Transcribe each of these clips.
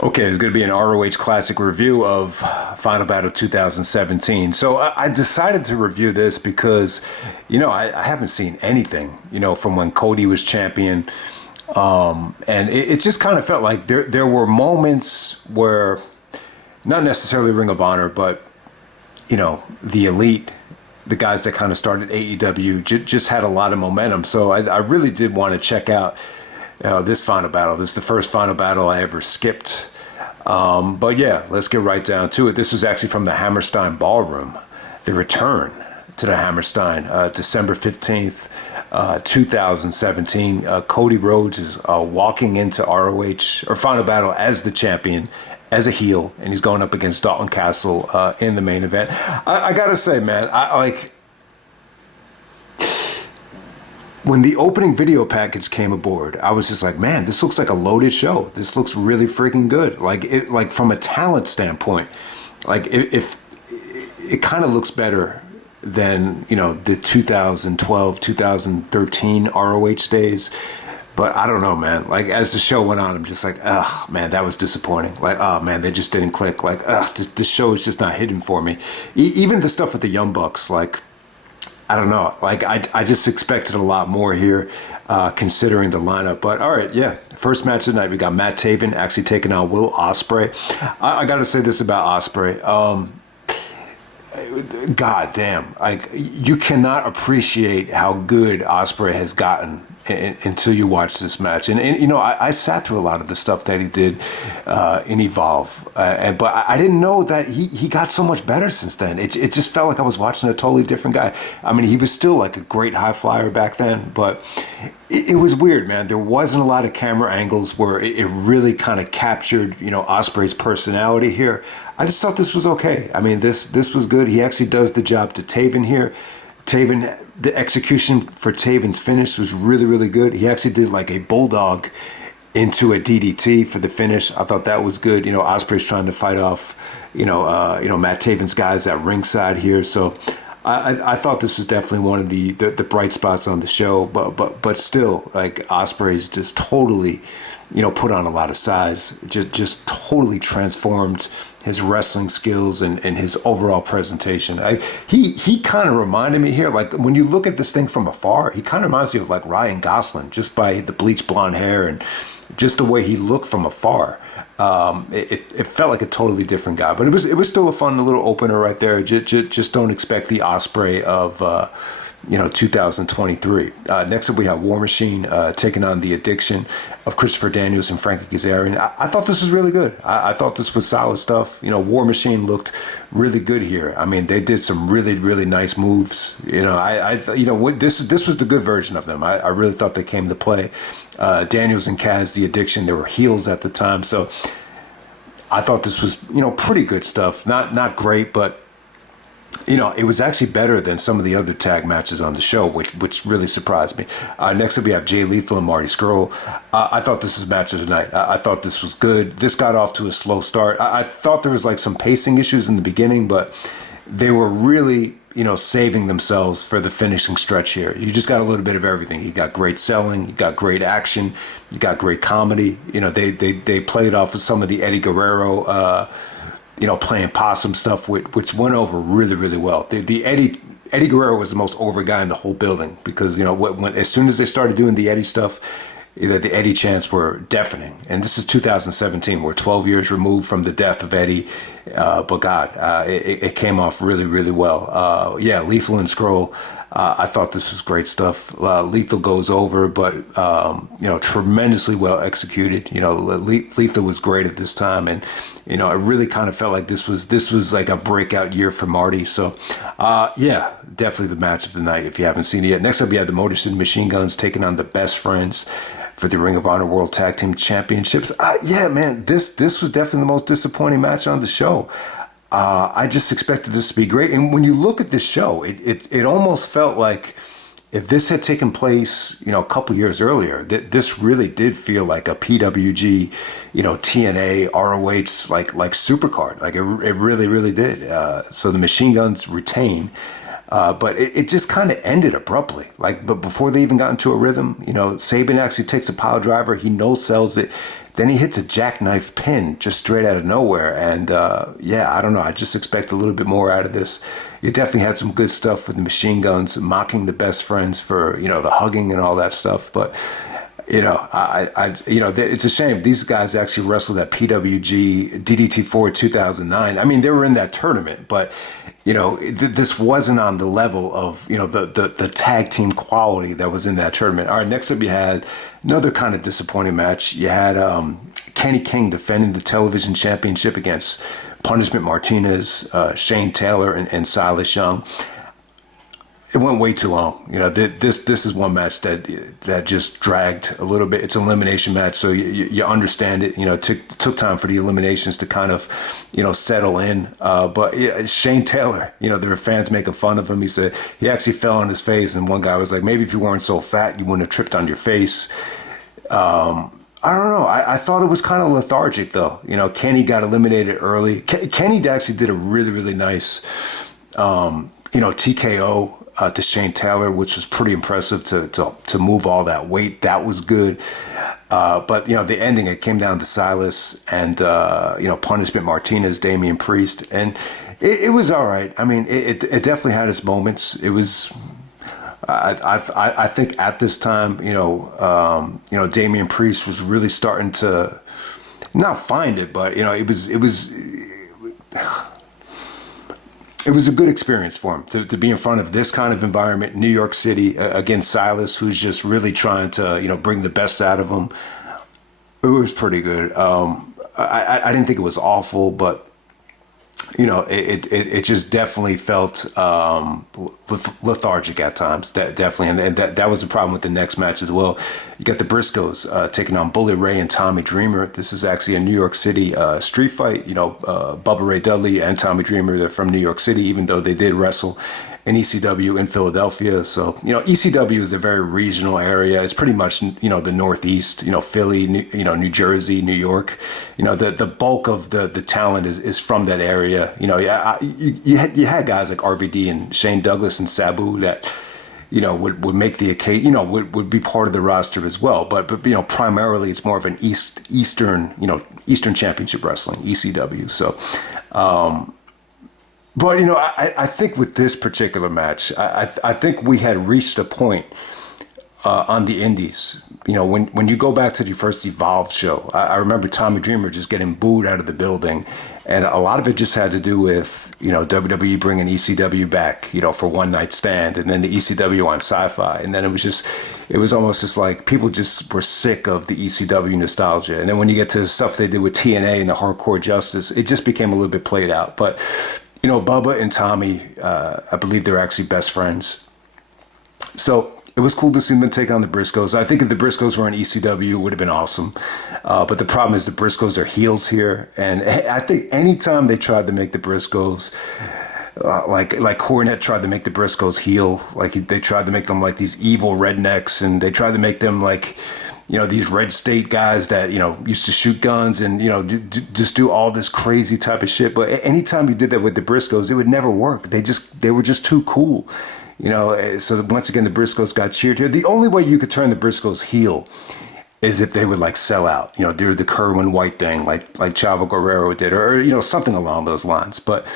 Okay, it's going to be an ROH Classic review of Final Battle 2017. So I decided to review this because, I haven't seen anything, from when Cody was champion. And it just kind of felt like there were moments where, not necessarily Ring of Honor, but, the Elite, the guys that kind of started AEW, just had a lot of momentum. So I really did want to check out this Final Battle. This is the first Final Battle I ever skipped. But yeah, let's get right down to it. This was actually from the Hammerstein Ballroom. The return to the Hammerstein, December 15th, 2017. Cody Rhodes is walking into ROH, or Final Battle, as the champion, as a heel, and he's going up against Dalton Castle in the main event. I gotta say, man, when the opening video package came aboard, I was just like, man, this looks like a loaded show. This looks really freaking good. Like from a talent standpoint, if it kind of looks better than, the 2012, 2013 ROH days. But I don't know, man. Like, as the show went on, I'm just like, oh, man, that was disappointing. Like, oh, man, they just didn't click. Like, this show is just not hitting for me. Even the stuff with the Young Bucks, like, I don't know. Like, I just expected a lot more here, considering the lineup. But, all right, yeah. First match of the night, we got Matt Taven actually taking on Will Ospreay. I got to say this about Ospreay. God damn. Like, you cannot appreciate how good Ospreay has gotten until you watch this match. And I sat through a lot of the stuff that he did in Evolve. But I didn't know that he got so much better since then. It just felt like I was watching a totally different guy. I mean, he was still like a great high flyer back then, but it was weird, man. There wasn't a lot of camera angles where it really kind of captured, Ospreay's personality here. I just thought this was okay. I mean, this was good. He actually does the job to Taven here. Taven, the execution for Taven's finish was really, really good. He actually did like a bulldog into a DDT for the finish. I thought that was good. Ospreay's trying to fight off, Matt Taven's guys at ringside here. So I thought this was definitely one of the bright spots on the show. But still, like, Ospreay's just totally, put on a lot of size. Just totally transformed his wrestling skills and his overall presentation. He kind of reminded me here, like, when you look at this thing from afar, he kind of reminds you of like Ryan Gosling, just by the bleached blonde hair and just the way he looked from afar. It felt like a totally different guy, but it was still a fun little opener right there. Just don't expect the Ospreay of 2023. Next up, we have War Machine taking on the Addiction of Christopher Daniels and Frankie Kazarian. I thought this was really good. I thought this was solid stuff. War Machine looked really good here. I mean, they did some really, really nice moves. This was the good version of them. I really thought they came to play. Daniels and Kaz, the Addiction, they were heels at the time, so I thought this was pretty good stuff. Not great, but it was actually better than some of the other tag matches on the show, which really surprised me. Next up, we have Jay Lethal and Marty Scurll. I thought this was match of the night. I thought this was good. This got off to a slow start. I thought there was like some pacing issues in the beginning, but they were really, saving themselves for the finishing stretch here. You just got a little bit of everything. You got great selling, you got great action, you got great comedy. They played off of some of the Eddie Guerrero playing possum stuff, which went over really, really well. The Eddie Guerrero was the most over guy in the whole building because, as soon as they started doing the Eddie stuff, the Eddie chants were deafening. And this is 2017. We're 12 years removed from the death of Eddie. But God, it came off really, really well. Lethal and Scurll. I thought this was great stuff. Lethal goes over, but tremendously well executed. Lethal was great at this time, and it really kind of felt like this was like a breakout year for Marty. So, definitely the match of the night if you haven't seen it yet. Next up, you have the Motor City Machine Guns taking on the Best Friends for the Ring of Honor World Tag Team Championships. Man, this was definitely the most disappointing match on the show. I just expected this to be great. And when you look at this show, it almost felt like if this had taken place, a couple years earlier, this really did feel like a PWG, TNA, ROH, like supercard. Like it really, really did. So the Machine Guns retain. But it just kind of ended abruptly. But before they even got into a rhythm, Sabin actually takes a pile driver. He no-sells it. Then he hits a jackknife pin just straight out of nowhere. And yeah, I don't know. I just expect a little bit more out of this. You definitely had some good stuff with the machine guns, mocking the best friends for, the hugging and all that stuff. But, it's a shame. These guys actually wrestled at PWG DDT4 2009. I mean, they were in that tournament, but, this wasn't on the level of, the tag team quality that was in that tournament. All right, next up you had another kind of disappointing match. You had Kenny King defending the television championship against Punishment Martinez, Shane Taylor, and Silas Young. It went way too long. This is one match that just dragged a little bit. It's an elimination match, so you understand it. It took time for the eliminations to kind of, settle in. But yeah, Shane Taylor, there were fans making fun of him. He said he actually fell on his face, and one guy was like, maybe if you weren't so fat, you wouldn't have tripped on your face. I don't know. I thought it was kind of lethargic, though. Kenny got eliminated early. Kenny actually did a really, really nice, TKO to Shane Taylor, which was pretty impressive to move all that weight. That was good. But, the ending, it came down to Silas and, Punishment Martinez, Damian Priest. And it was all right. I mean, it definitely had its moments. It was... I think at this time, Damian Priest was really starting to not find it, but it was a good experience for him to be in front of this kind of environment, New York City, against Silas, who's just really trying to bring the best out of him. It was pretty good. I didn't think it was awful, but it just definitely felt lethargic at times. Definitely, and that was the problem with the next match as well. You got the Briscoes taking on Bully Ray and Tommy Dreamer. This is actually a New York City street fight. Bubba Ray Dudley and Tommy Dreamer, they're from New York City, even though they did wrestle in ECW in Philadelphia. So, ECW is a very regional area. It's pretty much, the Northeast, Philly, New Jersey, New York. The bulk of the talent is from that area. You had guys like RVD and Shane Douglas and Sabu that, would make the occasion, would be part of the roster as well. But primarily it's more of an Eastern Championship Wrestling, ECW. So, but, I think with this particular match, I think we had reached a point on the indies. When you go back to the first Evolve show, I remember Tommy Dreamer just getting booed out of the building. And a lot of it just had to do with, WWE bringing ECW back, for One Night Stand, and then the ECW on Sci-Fi. And then it was almost just like people just were sick of the ECW nostalgia. And then when you get to the stuff they did with TNA and the Hardcore Justice, it just became a little bit played out. But, Bubba and Tommy, I believe they're actually best friends. So it was cool to see them take on the Briscoes. I think if the Briscoes were in ECW, it would have been awesome. But the problem is the Briscoes are heels here. And I think anytime they tried to make the Briscoes, like Cornette tried to make the Briscoes heel, like they tried to make them like these evil rednecks, and they tried to make them like, these red state guys that, used to shoot guns and, just do all this crazy type of shit. But anytime you did that with the Briscoes, it would never work. They were just too cool. So once again, the Briscoes got cheered here. The only way you could turn the Briscoes heel is if they would like sell out, do the Kerwin White thing like Chavo Guerrero did, or something along those lines. But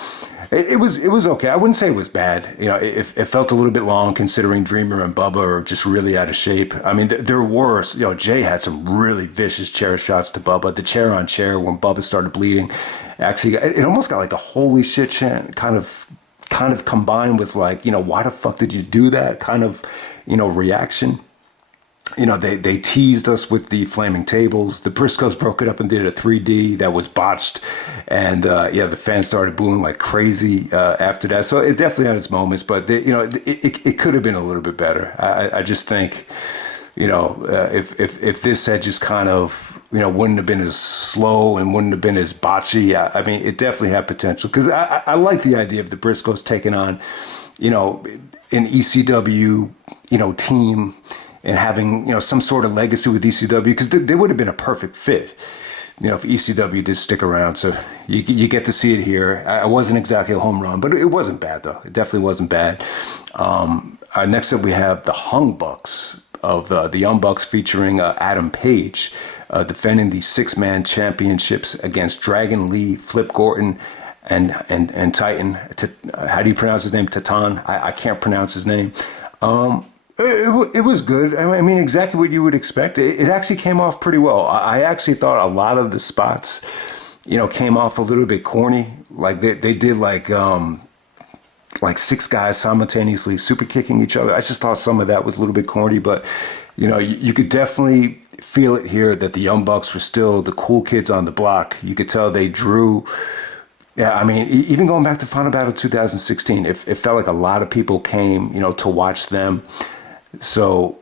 it was okay. I wouldn't say it was bad. It felt a little bit long considering Dreamer and Bubba are just really out of shape. I mean, there were, Jay had some really vicious chair shots to Bubba. The chair on chair when Bubba started bleeding, actually, it almost got like a holy shit chant kind of combined with like, why the fuck did you do that kind of, reaction. They teased us with the flaming tables. The Briscoes broke it up and did a 3D that was botched. And, the fans started booing like crazy after that. So it definitely had its moments, but, it could have been a little bit better. I just think, if this had just kind of, wouldn't have been as slow and wouldn't have been as botchy, I mean, it definitely had potential. Because I like the idea of the Briscoes taking on, an ECW, team and having, some sort of legacy with ECW, because they would have been a perfect fit, if ECW did stick around. So you get to see it here. It wasn't exactly a home run, but it wasn't bad, though. It definitely wasn't bad. Next up, we have the Hung Bucks of the Young Bucks featuring Adam Page defending the six-man championships against Dragon Lee, Flip Gordon, and Titan. How do you pronounce his name? Titan. I can't pronounce his name. It was good. I mean, exactly what you would expect. It actually came off pretty well. I actually thought a lot of the spots, came off a little bit corny. Like they did like six guys simultaneously super kicking each other. I just thought some of that was a little bit corny, but you could definitely feel it here that the Young Bucks were still the cool kids on the block. You could tell they drew. Yeah, I mean, even going back to Final Battle 2016, it felt like a lot of people came, to watch them. So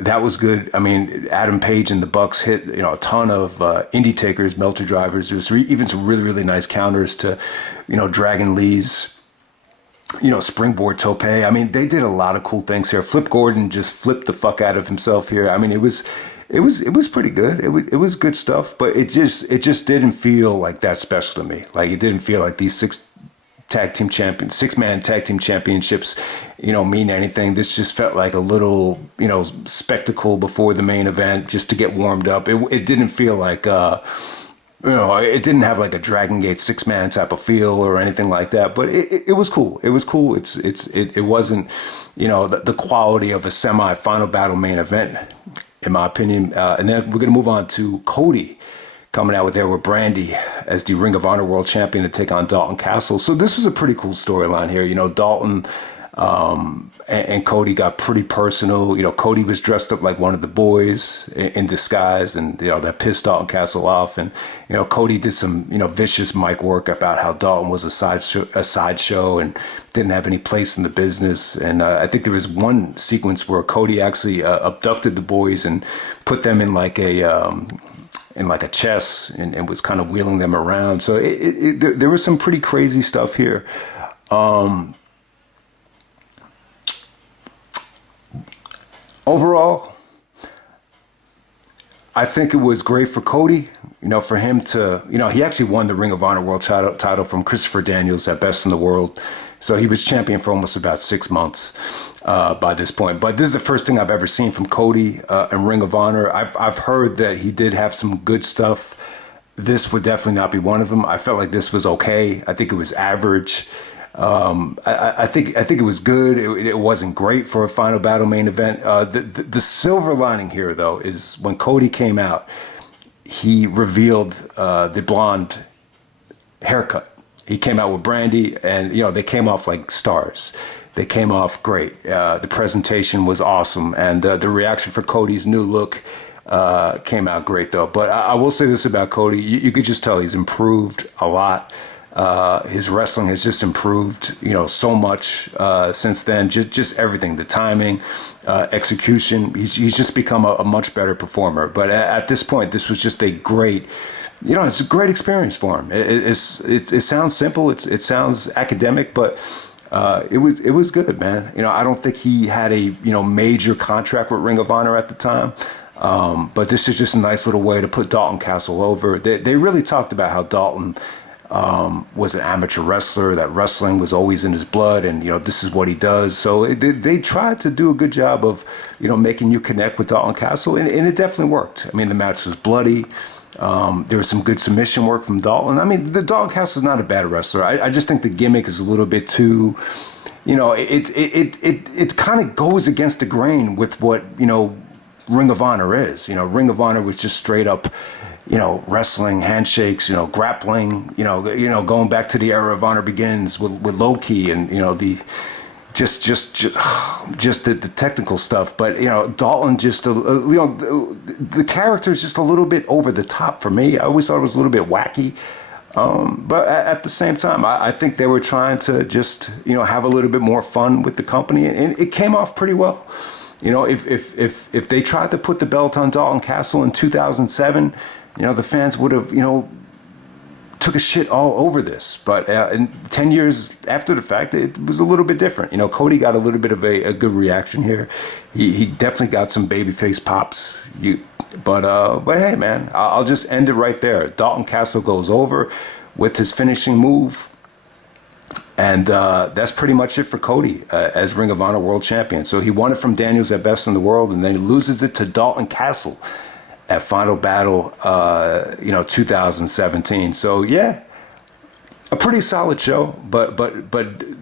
that was good. I mean, Adam Page and the Bucks hit, a ton of indie takers, melter drivers. There was even some really, really nice counters to, Dragon Lee's, springboard tope. I mean, they did a lot of cool things here. Flip Gordon just flipped the fuck out of himself here. I mean, it was pretty good. It was good stuff, but it just didn't feel like that special to me. Like, it didn't feel like these six-man tag team championships, mean anything. This just felt like a little, spectacle before the main event just to get warmed up. It didn't feel like, it didn't have like a Dragon Gate six-man type of feel or anything like that, but it was cool. It was cool. It wasn't, the quality of a semi-final battle main event, in my opinion. And then we're going to move on to Cody coming out with Brandy as the Ring of Honor World Champion to take on Dalton Castle. So this was a pretty cool storyline here. Dalton and Cody got pretty personal. Cody was dressed up like one of the boys in disguise, and that pissed Dalton Castle off. And Cody did some vicious mic work about how Dalton was a sideshow and didn't have any place in the business. And I think there was one sequence where Cody actually abducted the boys and put them in like a chest and was kind of wheeling them around. So there was some pretty crazy stuff here. Overall, I think it was great for Cody, for him to, he actually won the Ring of Honor World title from Christopher Daniels at Best in the World. So he was champion for almost about 6 months by this point. But this is the first thing I've ever seen from Cody in Ring of Honor. I've heard that he did have some good stuff. This would definitely not be one of them. I felt like this was okay. I think it was average. I think it was good. It wasn't great for a Final Battle main event. The silver lining here, though, is when Cody came out, he revealed the blonde haircut. He came out with Brandy, and they came off like stars. They came off great. The presentation was awesome, and the reaction for Cody's new look came out great, though. But I will say this about Cody: you could just tell he's improved a lot. His wrestling has just improved, so much since then. Just everything, the timing, execution. He's just become a much better performer. But at this point, this was just a great, it's a great experience for him. It sounds simple. It sounds academic, but it was good, man. I don't think he had a major contract with Ring of Honor at the time. But this is just a nice little way to put Dalton Castle over. They really talked about how Dalton was an amateur wrestler, that wrestling was always in his blood, and this is what he does. So they tried to do a good job of making you connect with Dalton Castle, and it definitely worked. I mean, the match was bloody. There was some good submission work from Dalton. I mean, the Dalton Castle is not a bad wrestler. I just think the gimmick is a little bit too, it kind of goes against the grain with what Ring of Honor is. Ring of Honor was just straight up, wrestling, handshakes, grappling, going back to the era of Honor Begins with Low-Ki and, the just the technical stuff. But, Dalton just, the character is just a little bit over the top for me. I always thought it was a little bit wacky. But at the same time, I think they were trying to just, have a little bit more fun with the company, and it came off pretty well. If they tried to put the belt on Dalton Castle in 2007, the fans would have, took a shit all over this. But in 10 years after the fact, it was a little bit different. Cody got a little bit of a good reaction here. He definitely got some babyface pops. But hey, man, I'll just end it right there. Dalton Castle goes over with his finishing move. And that's pretty much it for Cody as Ring of Honor World Champion. So he won it from Daniels at Best in the World, and then he loses it to Dalton Castle at Final Battle, 2017. So yeah, a pretty solid show, but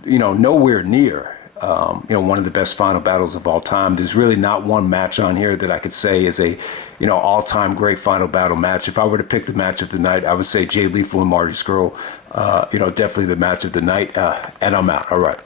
nowhere near one of the best Final Battles of all time. There's really not one match on here that I could say is a all-time great Final Battle match. If I were to pick the match of the night, I would say Jay Lethal and Marty Scurll. Definitely the match of the night. And I'm out. All right.